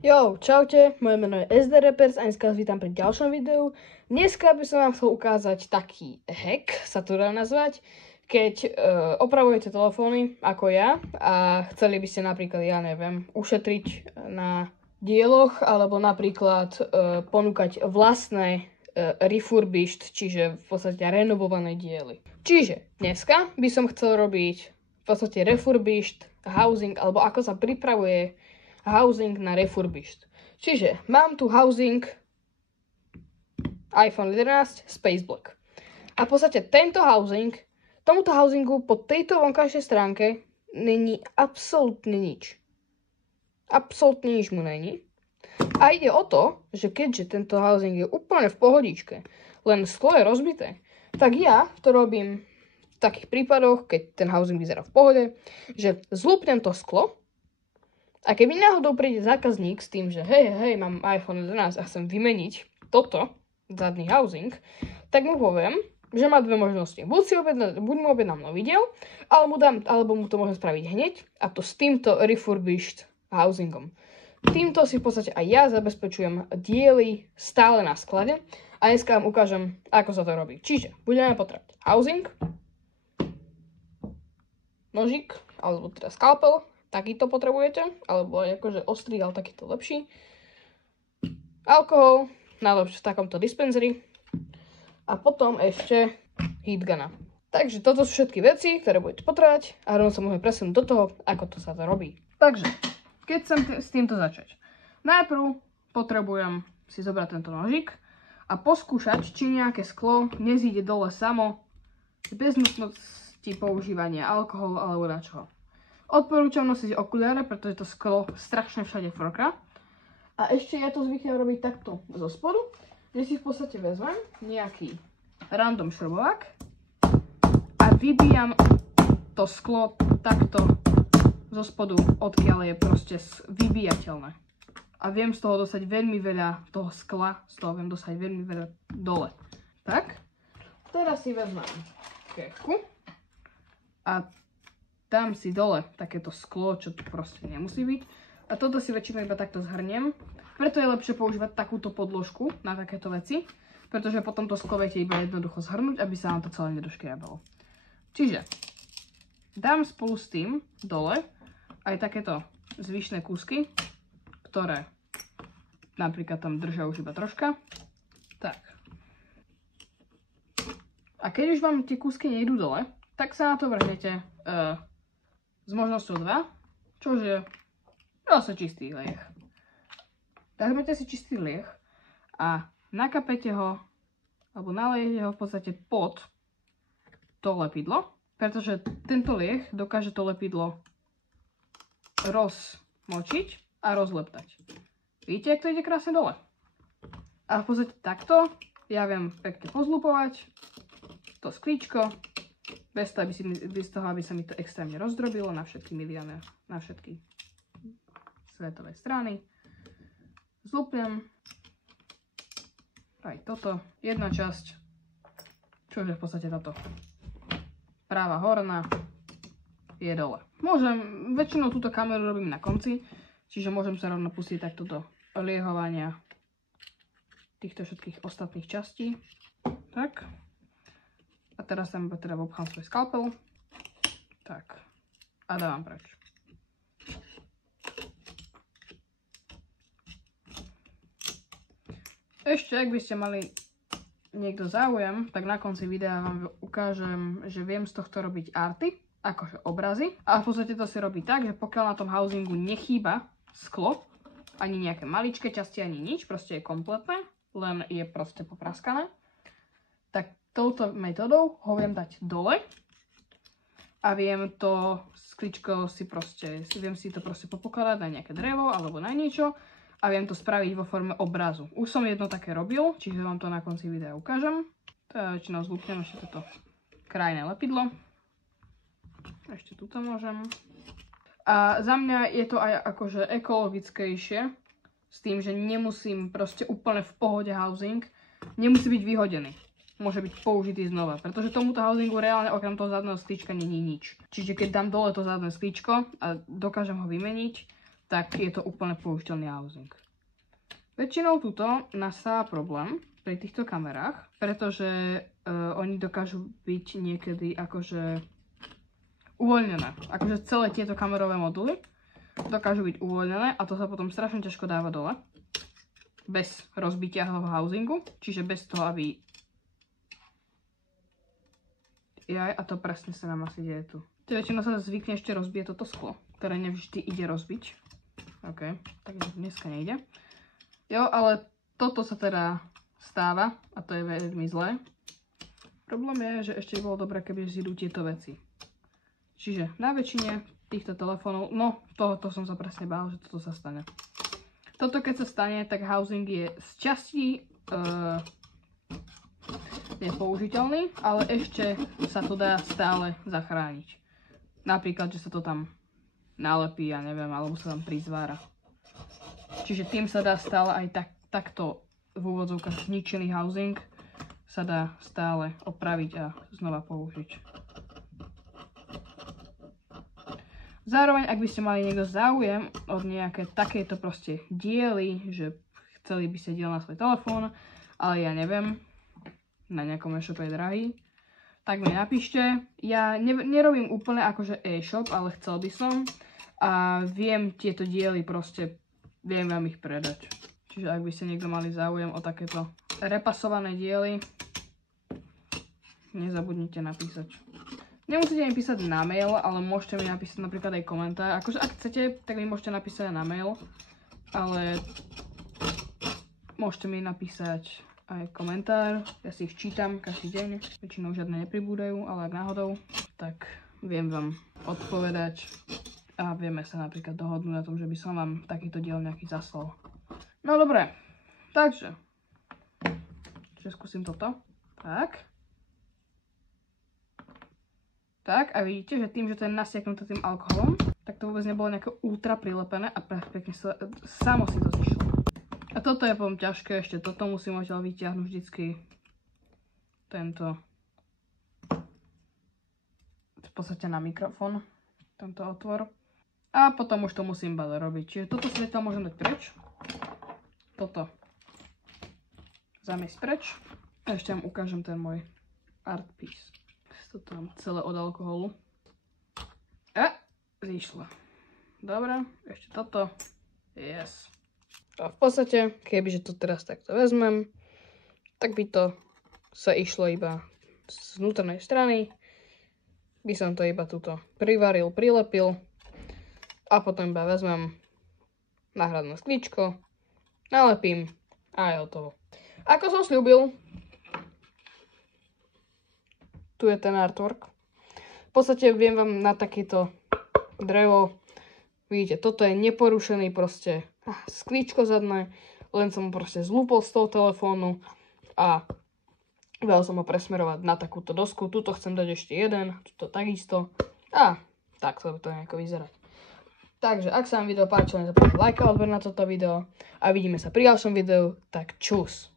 Jo, čaute, moje meno je SD Rappers a dneska vás vítam pri ďalšom videu. Dneska by som vám chcel ukázať taký hack, sa to dá nazvať, keď opravujete telefóny ako ja a chceli by ste napríklad, ja neviem, ušetriť na dieloch alebo napríklad ponúkať vlastné refurbished, čiže v podstate renovované diely. Čiže dneska by som chcel robiť v podstate refurbished housing, alebo ako sa pripravuje housing na refurbished. Čiže mám tu housing iPhone 11 Space Black. A v podstate tomuto housingu po tejto vonkajšej stránke není absolútne nič. Absolútne nič mu není. A ide o to, že keďže tento housing je úplne v pohodičke, len sklo je rozbité, tak ja to robím v takých prípadoch, keď ten housing vyzerá v pohode, že zlúpnem to sklo a keby náhodou príde zákazník s tým, že hej, mám iPhone 11 a chcem vymeniť toto, zadný housing, tak mu poviem, že má dve možnosti. Buď mu objednám nový diel, alebo mu to môžem spraviť hneď, a to s týmto refurbished housingom. Týmto si v podstate aj ja zabezpečujem diely stále na sklade a dneska vám ukážem, ako sa to robí. Čiže budeme potrebovať housing, nožík, alebo teda skalpel, takýto potrebujete, alebo akože ostrý, ale takýto lepší. Alkohol, najlepšie v takomto dispenzeri. A potom ešte heatguna. Takže toto sú všetky veci, ktoré budete potrebovať a rovno sa môžeme presunúť do toho, ako to sa to robí. Takže, keď chcem s týmto začať. Najprv potrebujem si zobrať tento nožík a poskúšať, či nejaké sklo nezíde dole samo, bez nutnosti používania alkoholu alebo dačoho. Odporúčam nosiť okuliare, pretože to sklo strašne všade frká. A ešte ja to zvyknem robiť takto zo spodu, že si v podstate vezmem nejaký random šrobovák a vybíjam to sklo takto zo spodu, odkiaľ je proste vybíjateľné. A viem z toho dostať veľmi veľa toho skla, z toho viem dostať veľmi veľa dole. Tak, teraz si vezmem kechu a dám si dole takéto sklo, čo tu proste nemusí byť. A toto si väčšinou iba takto zhrniem. Preto je lepšie používať takúto podložku na takéto veci, pretože potom to sklo viete iba jednoducho zhrnúť, aby sa vám to celé nedoškriabalo. Čiže dám spolu s tým dole aj takéto zvyšné kúsky, ktoré napríklad tam držia už iba troška. Tak. A keď už vám tie kúsky nejdú dole, tak sa na to vrhnete s možnosťou 2, čo je zase čistý lieh. Vezmete si čistý lieh a nakapete ho, alebo nalejete ho v podstate pod to lepidlo, pretože tento lieh dokáže to lepidlo rozmočiť a rozleptať. Vidíte, jak to ide krásne dole? A v podstate takto ja viem pekne pozlupovať to sklíčko, bez toho, aby sa mi to extrémne rozdrobilo na všetky milióny, na všetky svetové strany. Zlúpnem aj toto, jedna časť, čo je v podstate táto práva horná, je dole. Väčšinou túto kameru robím na konci, čiže môžem sa rovno pustiť takto do liehovania týchto všetkých ostatných častí. Tak. A teraz tam teda obchám svoj skalpel. Tak. A dávam preč. Ešte, ak by ste mali niekto záujem, tak na konci videa vám ukážem, že viem z tohto robiť arty, akože obrazy. A v podstate to si robí tak, že pokiaľ na tom housingu nechýba sklo, ani nejaké maličké časti, ani nič, proste je kompletné, len je proste popraskané, tak touto metodou ho viem dať dole a viem to skličko viem si to proste popokladať na nejaké drevo alebo na niečo a viem to spraviť vo forme obrazu. Už som jedno také robil, čiže vám to na konci videa ukážem. Teda väčšinou zlúpnem ešte toto krajné lepidlo. Ešte tuto môžem. A za mňa je to aj akože ekologickejšie s tým, že nemusím proste úplne v pohode housing, nemusí byť vyhodený. Môže byť použitý znova, pretože tomuto housingu reálne okrem toho zadného sklíčka není nič. Čiže keď dám dole to zadné sklíčko a dokážem ho vymeniť, tak je to úplne použiteľný housing. Väčšinou tuto nastáva problém pri týchto kamerách, pretože oni dokážu byť niekedy akože uvoľnené. Akože celé tieto kamerové moduly dokážu byť uvoľnené a to sa potom strašne ťažko dáva dole. Bez rozbitia toho housingu, čiže bez toho, aby... Jaj, a to presne sa nám asi deje tu. Väčšinou sa zvykne ešte rozbije toto sklo, ktoré nevždy ide rozbiť. OK, tak dneska nejde. Jo, ale toto sa teda stáva a to je veľmi zlé. Problém je, že ešte by bolo dobré, keby zidú tieto veci. Čiže na väčšine týchto telefónov, no tohoto som sa presne bál, že toto sa stane. Toto keď sa stane, tak housing je z časti nepoužiteľný, ale ešte sa to dá stále zachrániť. Napríklad, že sa to tam nalepí, ja neviem, alebo sa tam prizvára. Čiže tým sa dá stále aj takto v úvodzovkách zničený housing sa dá stále opraviť a znova použiť. Zároveň, ak by ste mali niekto záujem od nejaké takéto proste diely, že chceli by ste diel na svoj telefón, ale ja neviem, na nejakom e-shope je drahý, tak mi napíšte. Ja nerobím úplne akože e-shop, ale chcel by som a viem tieto diely proste, viem vám ich predať. Čiže ak by ste niekto mali záujem o takéto repasované diely, nezabudnite napísať. Nemusíte mi písať na mail, ale môžete mi napísať napríklad aj komentár. Akože ak chcete, tak mi môžete napísať aj na mail, ale môžete mi napísať aj komentár. Ja si ich čítam každý deň, väčšinou žiadne nepribúdajú, ale ak náhodou, tak viem vám odpovedať a vieme sa napríklad dohodnúť na tom, že by som vám takýto diel nejaký zaslal. No dobre, takže skúsim toto. Tak, a vidíte, že tým, že to je nasiaknuté tým alkoholom, tak to vôbec nebolo nejaké ultra prilepené a pekne samo si to zišlo. A toto je potom ťažké, ešte toto musím odtiaľ vyťahnuť vždycky tento v podstate na mikrofón, tento otvor. A potom už to musím bale robiť. Čiže toto si zatiaľ môžem dať preč. Toto zamiesť preč. A ešte vám ukážem ten môj art piece. Toto mám celé od alkoholu. A zišlo. Dobre, ešte toto. Yes. A v podstate, kebyže to teraz takto vezmem, tak by to sa išlo iba z vnútornej strany. By som to iba tuto privaril, prilepil. A potom iba vezmem náhradné sklíčko, nalepím a je hotovo. Ako som sľúbil, tu je ten artwork. V podstate viem vám na takéto drevo, vidíte, toto je neporušený proste sklíčko zadné, len som ho proste zlúpol z toho telefónu a vedel som ho presmerovať na takúto dosku. Tuto chcem dať ešte jeden, tuto takisto a tak to by to nejako vyzerať. Takže ak sa vám video páčilo, nezapomínajte like a odber na toto video a vidíme sa pri ďalšom videu, tak čus.